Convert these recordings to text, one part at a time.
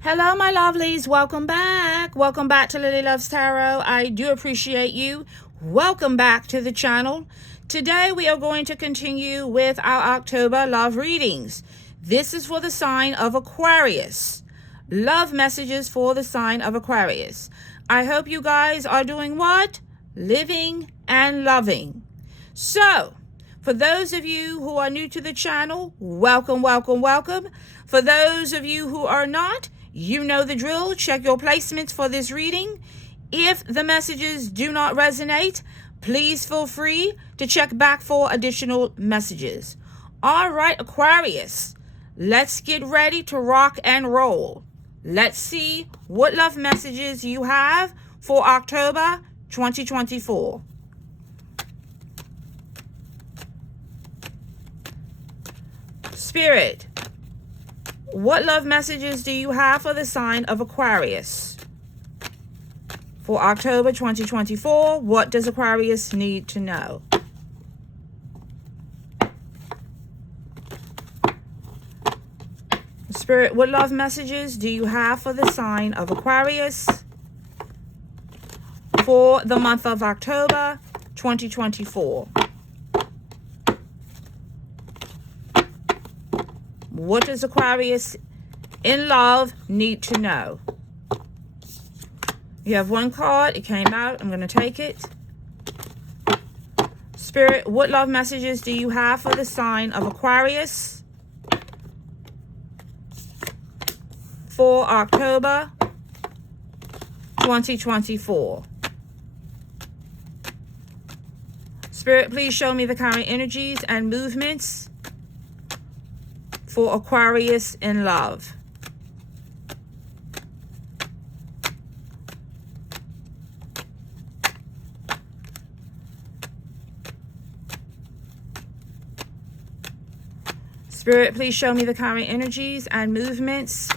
Hello, my lovelies. Welcome back. Welcome back to Lily Loves Tarot. I do appreciate you. Welcome back to the channel. Today, we are going to continue with our October love readings. This is for the sign of Aquarius. Love messages for the sign of Aquarius. I hope you guys are doing what? Living and loving. So, for those of you who are new to the channel, welcome, welcome, welcome. For those of you who are not, you know the drill. Check your placements for this reading. If the messages do not resonate, please feel free to check back for additional messages. All right, Aquarius, let's get ready to rock and roll. Let's see what love messages you have for October 2024. Spirit, what love messages do you have for the sign of Aquarius? For October 2024, what does Aquarius need to know? Spirit, what love messages do you have for the sign of Aquarius for the month of October 2024? What does Aquarius in love need to know? You have one card. It came out. I'm going to take it. Spirit, what love messages do you have for the sign of Aquarius for October 2024? Spirit, please show me the current energies and movements for Aquarius in love. Spirit, please show me the current energies and movements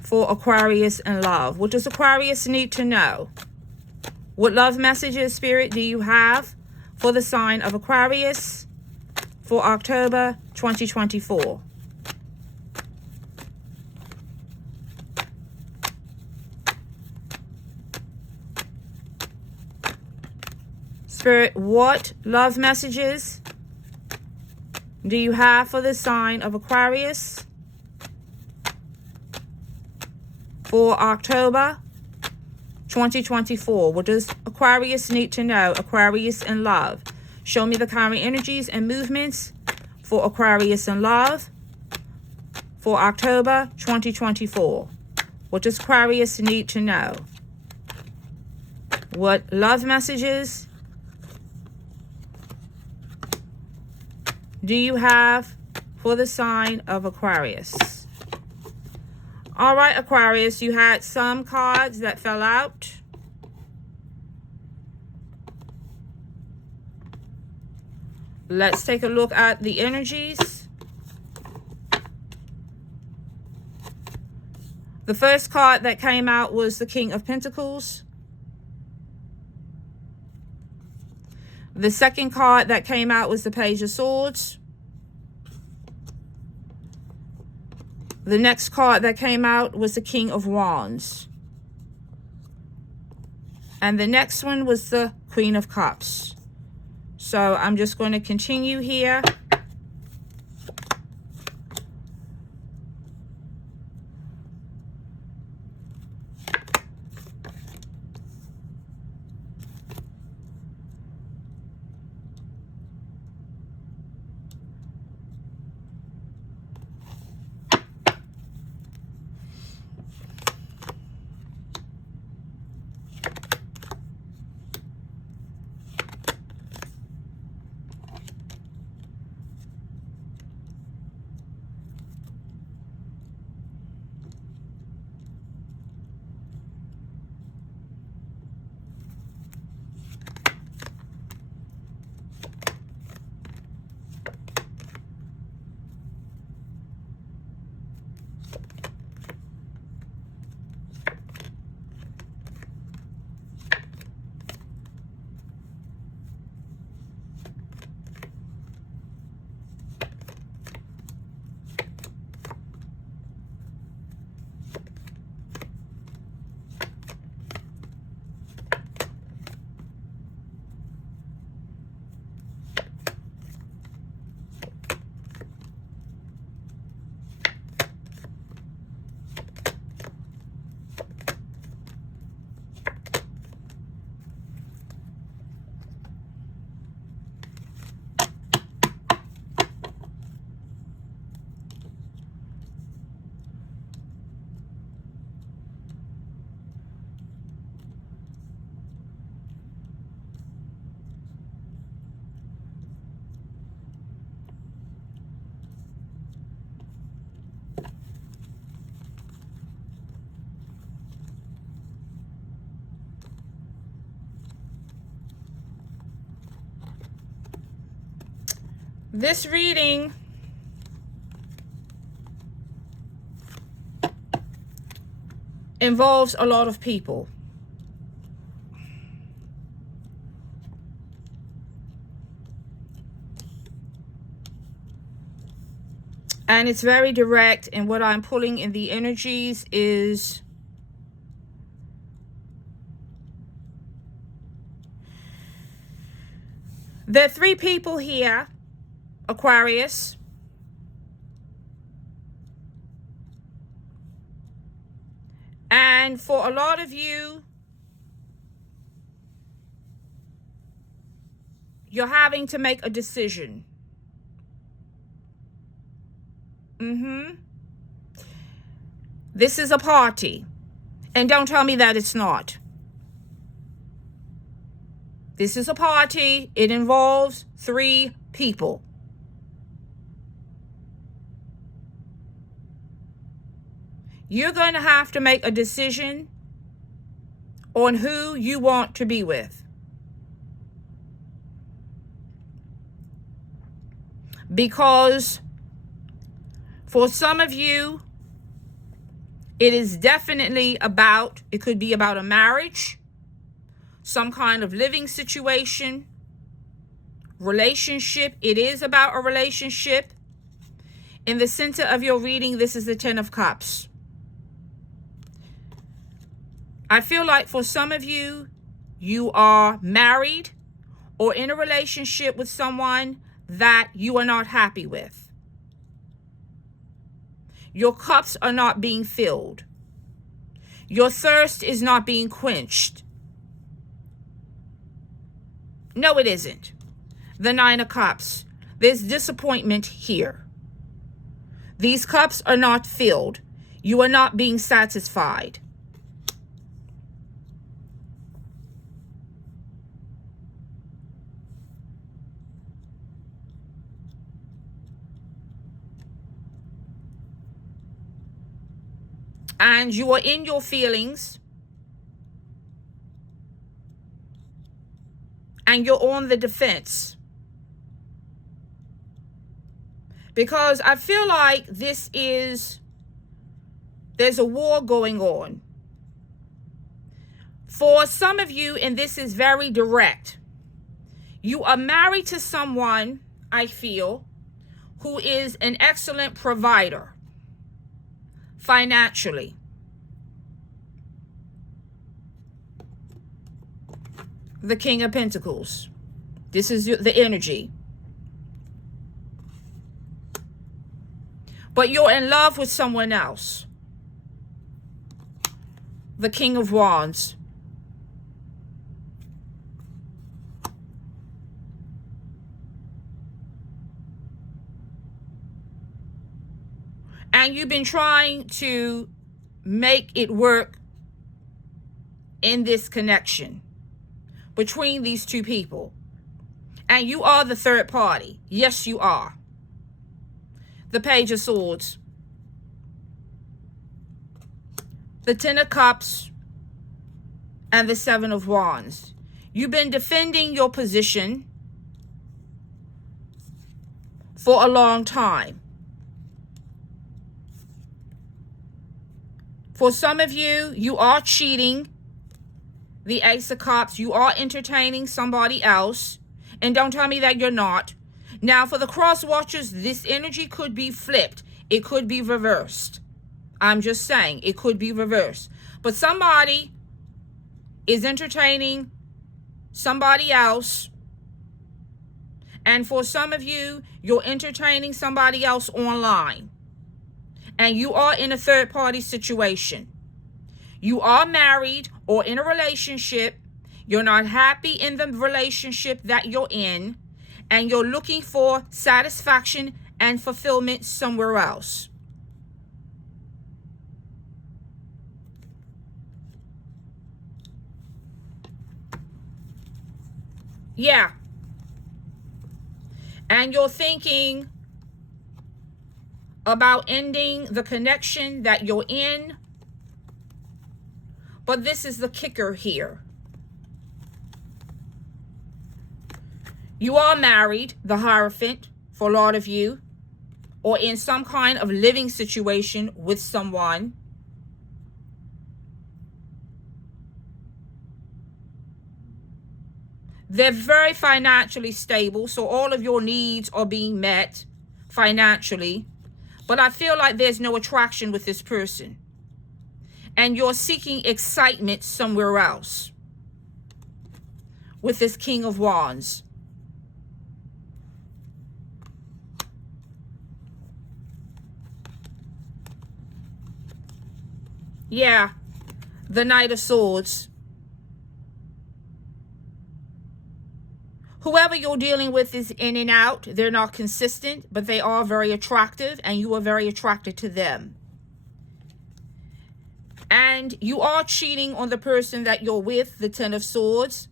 for Aquarius in love. What does Aquarius need to know? What love messages, Spirit, do you have for the sign of Aquarius for October 2024? Spirit, what love messages do you have for the sign of Aquarius for October 2024? What does Aquarius need to know? Aquarius in love. Show me the current energies and movements for Aquarius in love for October 2024. What does Aquarius need to know? What love messages do you have for the sign of Aquarius? All right, Aquarius, you had some cards that fell out. Let's take a look at the energies. The first card that came out was the King of Pentacles. The second card that came out was the Page of Swords. The next card that came out was the King of Wands. And the next one was the Queen of Cups. So I'm just going to continue here. This reading involves a lot of people. And it's very direct, and what I'm pulling in the energies is there are 3 people here, Aquarius. And for a lot of you, you're having to make a decision. This is a party. And don't tell me that it's not. This is a party. It involves 3 people. You're going to have to make a decision on who you want to be with. Because for some of you, it is definitely about, it could be about a marriage, some kind of living situation, relationship. It is about a relationship. In the center of your reading, this is the 10 of Cups. I feel like for some of you, you are married or in a relationship with someone that you are not happy with. Your cups are not being filled. Your thirst is not being quenched. No, it isn't. The 9 of Cups. There's disappointment here. These cups are not filled. You are not being satisfied. And you are in your feelings. And you're on the defense. Because I feel like there's a war going on. For some of you, and this is very direct, you are married to someone, I feel, who is an excellent provider financially. The King of Pentacles. This is the energy. But you're in love with someone else. The King of Wands. And you've been trying to make it work in this connection between these 2 people. And you are the third party. Yes, you are. The Page of Swords. The 10 of Cups. And the 7 of Wands. You've been defending your position for a long time. For some of you, you are cheating. The Ace of Cups, you are entertaining somebody else. And don't tell me that you're not. Now, for the cross watchers, this energy could be flipped. It could be reversed. I'm just saying, it could be reversed. But somebody is entertaining somebody else. And for some of you, you're entertaining somebody else online. And you are in a third-party situation. You are married or in a relationship. You're not happy in the relationship that you're in. And you're looking for satisfaction and fulfillment somewhere else. Yeah. And you're thinking about ending the connection that you're in. But this is the kicker here. You are married, the Hierophant, for a lot of you, or in some kind of living situation with someone. They're very financially stable, so all of your needs are being met financially. But I feel like there's no attraction with this person. And you're seeking excitement somewhere else with this King of Wands. Yeah, the Knight of Swords. Whoever you're dealing with is in and out. They're not consistent, but they are very attractive, and you are very attracted to them. And you are cheating on the person that you're with, the Ten of Swords.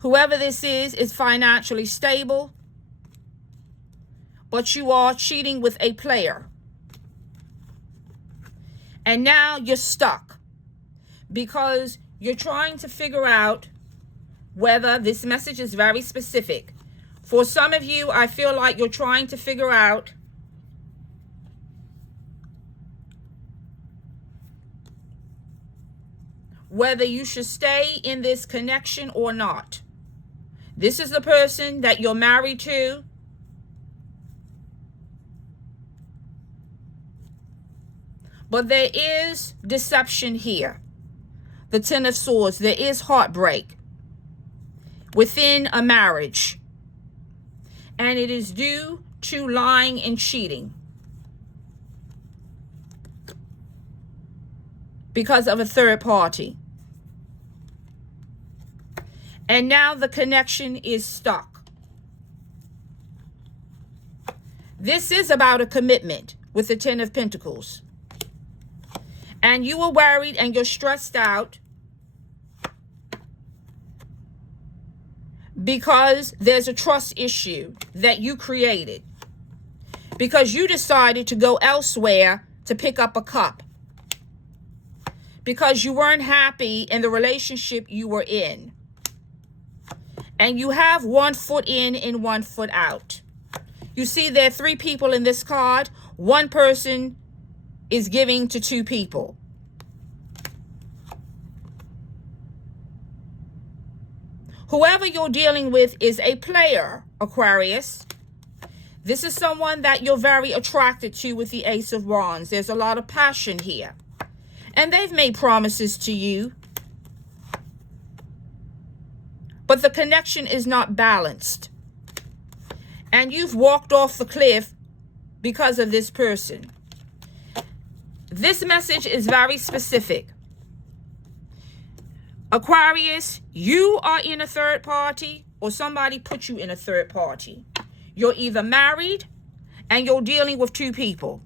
Whoever this is financially stable, but you are cheating with a player. And now you're stuck because you're trying to figure out whether this message is very specific. For some of you, I feel like you're trying to figure out whether you should stay in this connection or not. This is the person that you're married to. But there is deception here. The Ten of Swords, there is heartbreak within a marriage. And it is due to lying and cheating because of a third party. And now the connection is stuck. This is about a commitment with the Ten of Pentacles. And you are worried and you're stressed out because there's a trust issue that you created. Because you decided to go elsewhere to pick up a cup. Because you weren't happy in the relationship you were in. And you have one foot in and one foot out. You see, there are three people in this card. One person is giving to two people. Whoever you're dealing with is a player, Aquarius. This is someone that you're very attracted to with the Ace of Wands. There's a lot of passion here. And they've made promises to you. But the connection is not balanced. And you've walked off the cliff because of this person. This message is very specific. Aquarius, you are in a third party or somebody put you in a third party. You're either married and you're dealing with two people.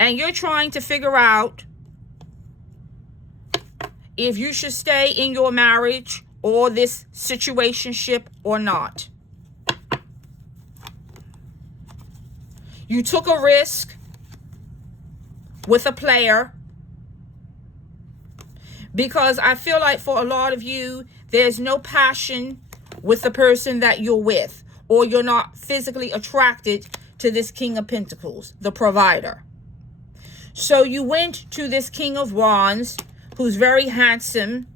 And you're trying to figure out if you should stay in your marriage or this situationship or not. You took a risk with a player because I feel like for a lot of you, there's no passion with the person that you're with, or you're not physically attracted to this King of Pentacles, the provider. So you went to this King of Wands, who's very handsome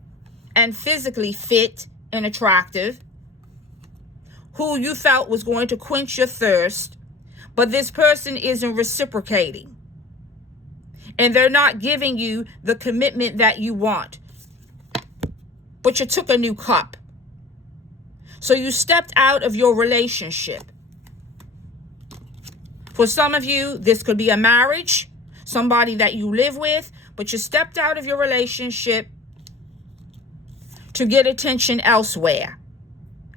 and physically fit and attractive, who you felt was going to quench your thirst, but this person isn't reciprocating. And they're not giving you the commitment that you want. But you took a new cup. So you stepped out of your relationship. For some of you, this could be a marriage, somebody that you live with, but you stepped out of your relationship to get attention elsewhere.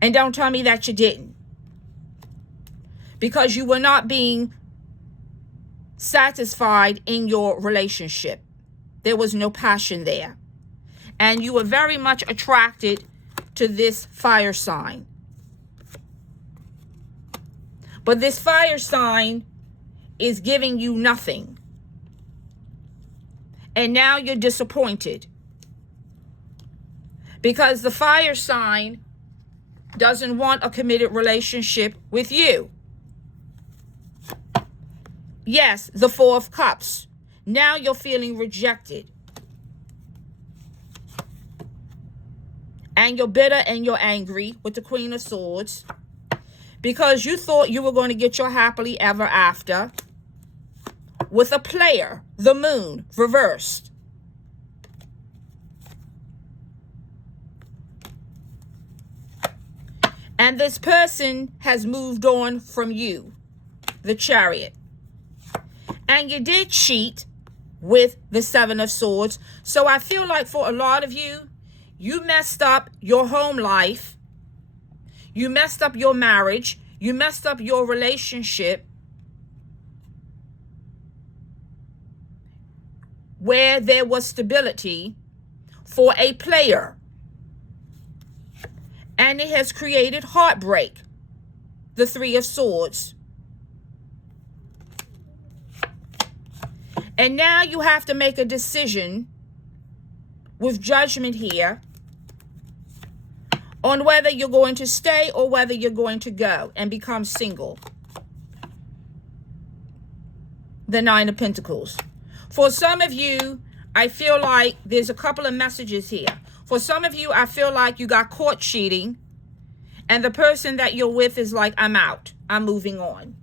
And don't tell me that you didn't. Because you were not being satisfied in your relationship. There was no passion there. And you were very much attracted to this fire sign. But this fire sign is giving you nothing. And now you're disappointed. Because the fire sign doesn't want a committed relationship with you. Yes, the Four of Cups. Now you're feeling rejected. And you're bitter and you're angry with the Queen of Swords. Because you thought you were going to get your happily ever after with a player, the Moon, reversed. And this person has moved on from you, the Chariot. And you did cheat with the Seven of Swords. So I feel like for a lot of you, you messed up your home life. You messed up your marriage. You messed up your relationship where there was stability for a player. And it has created heartbreak. The Three of Swords. And now you have to make a decision with Judgment here on whether you're going to stay or whether you're going to go and become single. The Nine of Pentacles. For some of you, I feel like there's a couple of messages here. For some of you, I feel like you got caught cheating and the person that you're with is like, I'm out. I'm moving on.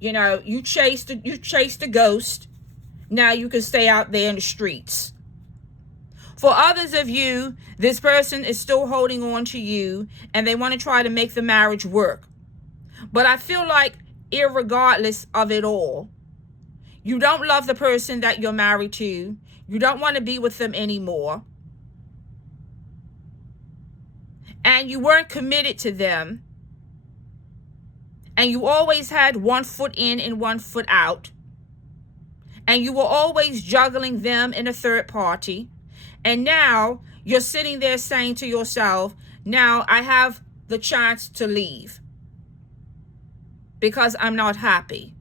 You know, you chased a ghost. Now you can stay out there in the streets. For others of you, this person is still holding on to you and they want to try to make the marriage work. But I feel like irregardless of it all, you don't love the person that you're married to. You don't want to be with them anymore. And you weren't committed to them. And you always had one foot in and one foot out. And you were always juggling them in a third party. And now you're sitting there saying to yourself, now I have the chance to leave because I'm not happy.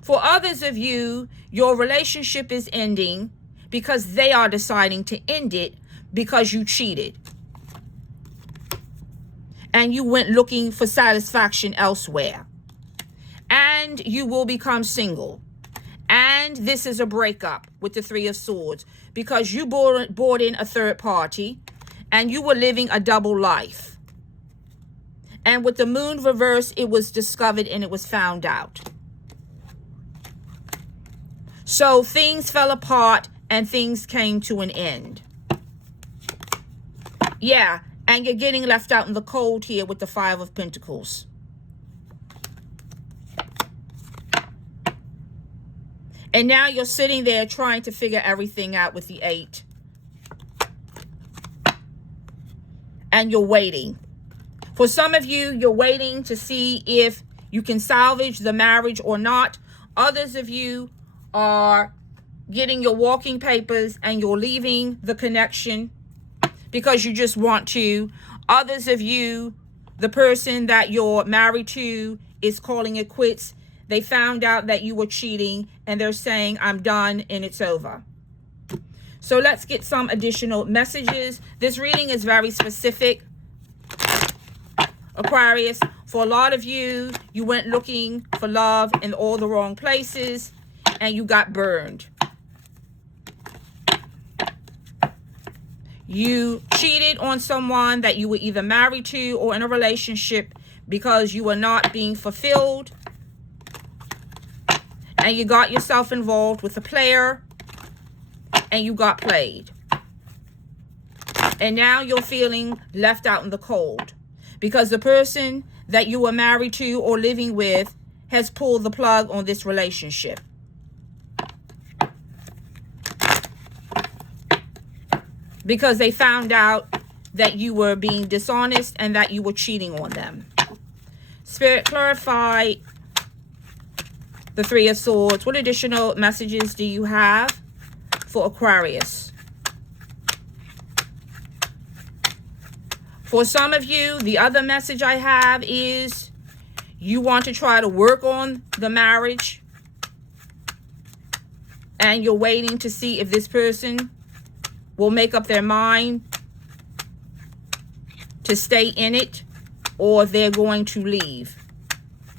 For others of you, your relationship is ending because they are deciding to end it because you cheated. And you went looking for satisfaction elsewhere. And you will become single. And this is a breakup with the Three of Swords because you brought in a third party and you were living a double life. And with the Moon reverse, it was discovered and it was found out. So things fell apart and things came to an end. Yeah, and you're getting left out in the cold here with the Five of Pentacles. And now you're sitting there trying to figure everything out with the Eight. And you're waiting. For some of you, you're waiting to see if you can salvage the marriage or not. Others of you are getting your walking papers and you're leaving the connection because you just want to. Others of you, the person that you're married to is calling it quits. They found out that you were cheating and they're saying, I'm done and it's over. So let's get some additional messages. This reading is very specific. Aquarius, for a lot of you, you went looking for love in all the wrong places and you got burned. You cheated on someone that you were either married to or in a relationship because you were not being fulfilled. And you got yourself involved with a player and you got played. And now you're feeling left out in the cold because the person that you were married to or living with has pulled the plug on this relationship. Because they found out that you were being dishonest and that you were cheating on them. Spirit, clarify the Three of Swords. What additional messages do you have for Aquarius? For some of you, the other message I have is you want to try to work on the marriage and you're waiting to see if this person will make up their mind to stay in it, or they're going to leave.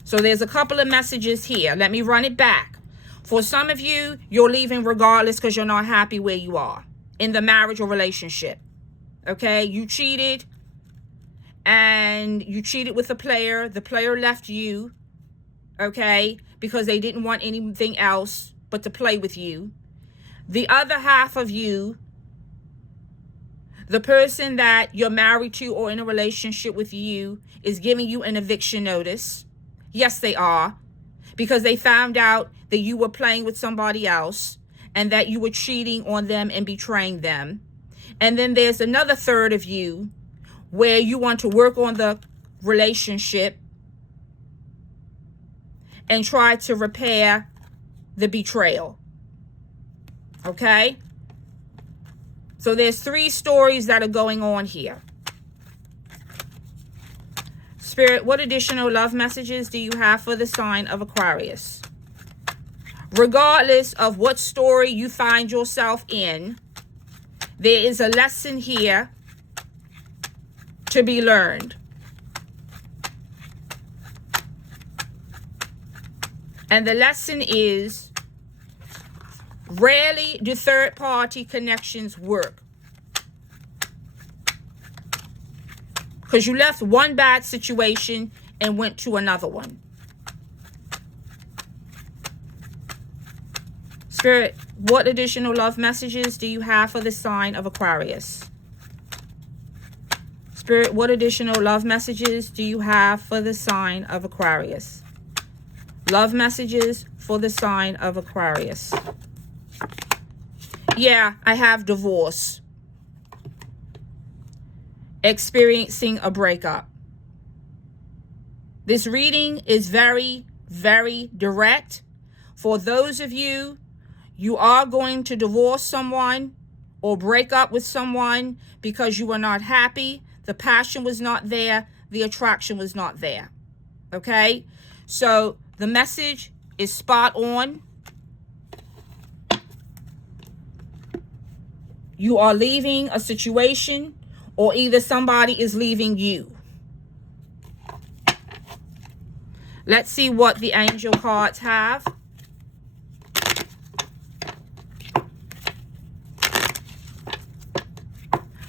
So there's a couple of messages here. Let me run it back. For some of you, you're leaving regardless because you're not happy where you are in the marriage or relationship. Okay, you cheated, and you cheated with a player. The player left you, okay, because they didn't want anything else but to play with you. The other half of you, the person that you're married to or in a relationship with you, is giving you an eviction notice. Yes, they are, because they found out that you were playing with somebody else and that you were cheating on them and betraying them. And then there's another third of you where you want to work on the relationship and try to repair the betrayal. Okay? So there's 3 stories that are going on here. Spirit, what additional love messages do you have for the sign of Aquarius? Regardless of what story you find yourself in, there is a lesson here to be learned. And the lesson is, rarely do third-party connections work. Because you left one bad situation and went to another one. Spirit, what additional love messages do you have for the sign of Aquarius? Spirit, what additional love messages do you have for the sign of Aquarius? Love messages for the sign of Aquarius. Yeah, I have divorce. Experiencing a breakup. This reading is very, very direct. For those of you, you are going to divorce someone or break up with someone because you were not happy. The passion was not there. The attraction was not there. Okay? So the message is spot on. You are leaving a situation, or either somebody is leaving you. Let's see what the angel cards have.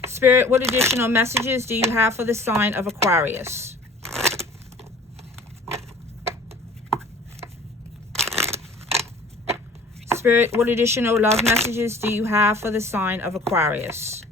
Spirit, what additional messages do you have for the sign of Aquarius? Spirit, what additional love messages do you have for the sign of Aquarius?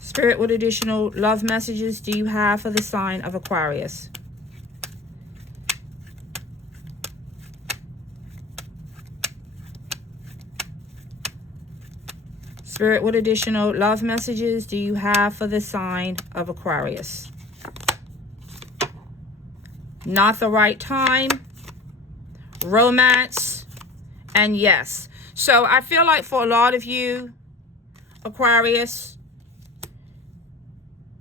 Spirit, what additional love messages do you have for the sign of Aquarius? Spirit, what additional love messages do you have for the sign of Aquarius? Not the right time, romance, and yes. So I feel like for a lot of you, Aquarius,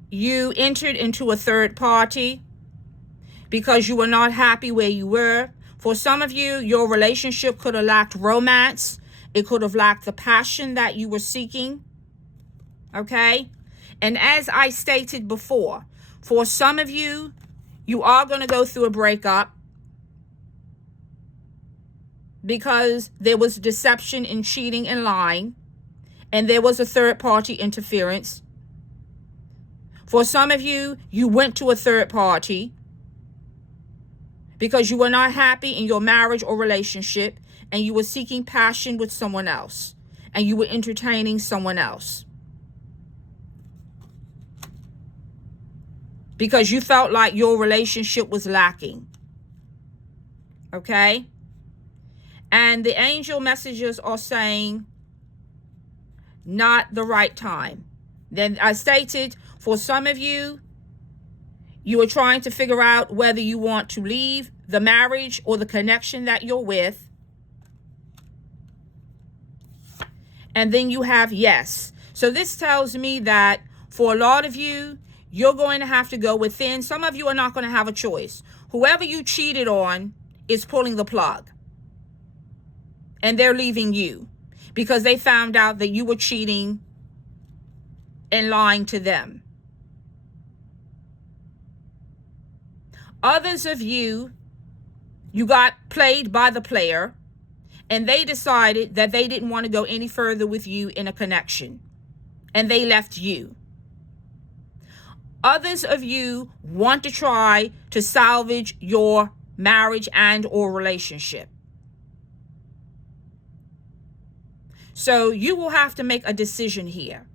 you entered into a third party because you were not happy where you were. For some of you, your relationship could have lacked romance. It could have lacked the passion that you were seeking. Okay? And as I stated before, for some of you, you are going to go through a breakup because there was deception and cheating and lying, and there was a third party interference. For some of you, you went to a third party because you were not happy in your marriage or relationship, and you were seeking passion with someone else, and you were entertaining someone else because you felt like your relationship was lacking. Okay? And the angel messages are saying, not the right time. Then I stated, for some of you, you are trying to figure out whether you want to leave the marriage or the connection that you're with. And then you have yes. So this tells me that for a lot of you, you're going to have to go within. Some of you are not going to have a choice. whoever you cheated on is pulling the plug. And they're leaving you because they found out that you were cheating and lying to them. Others of you, you got played by the player, and they decided that they didn't want to go any further with you in a connection, and they left you. Others of you want to try to salvage your marriage and or relationship. So you will have to make a decision here.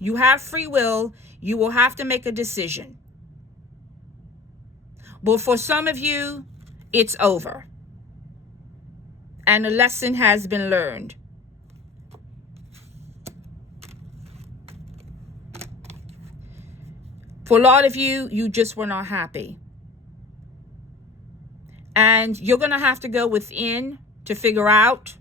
You have free will. You will have to make a decision. But for some of you, it's over. And a lesson has been learned. For a lot of you, you just were not happy. And you're going to have to go within to figure out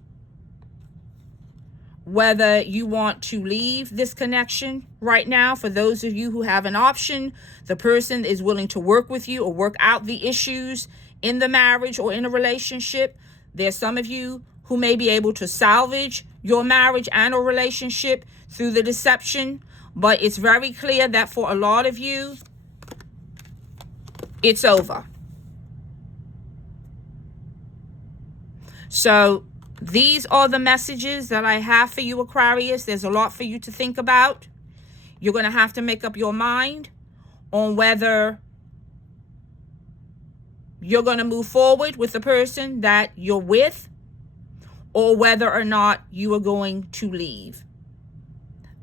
whether you want to leave this connection right now. For those of you who have an option, the person is willing to work with you or work out the issues in the marriage or in a relationship. There's some of you who may be able to salvage your marriage and or relationship through the deception. But it's very clear that for a lot of you, it's over. So these are the messages that I have for you, Aquarius. There's a lot for you to think about. You're going to have to make up your mind on whether you're going to move forward with the person that you're with, or whether or not you are going to leave.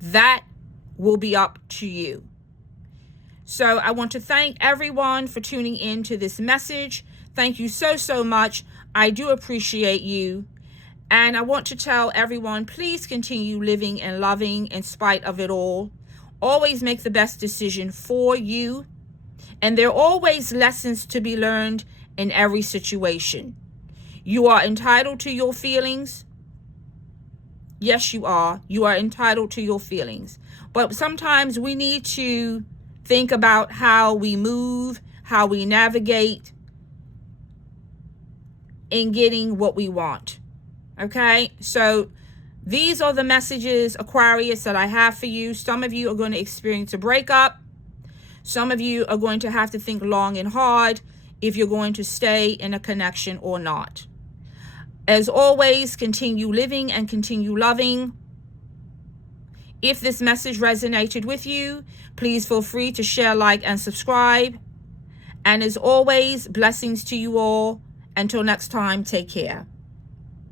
That will be up to you. So I want to thank everyone for tuning in to this message. Thank you so, so much. I do appreciate you. And I want to tell everyone, please continue living and loving in spite of it all. Always make the best decision for you. And there are always lessons to be learned in every situation. You are entitled to your feelings. Yes, you are. You are entitled to your feelings. But sometimes we need to think about how we move, how we navigate in getting what we want. Okay? So these are the messages, Aquarius, that I have for you. Some of you are going to experience a breakup. Some of you are going to have to think long and hard if you're going to stay in a connection or not. As always, continue living and continue loving. If this message resonated with you, please feel free to share, like, and subscribe. And as always, blessings to you all. Until next time, take care.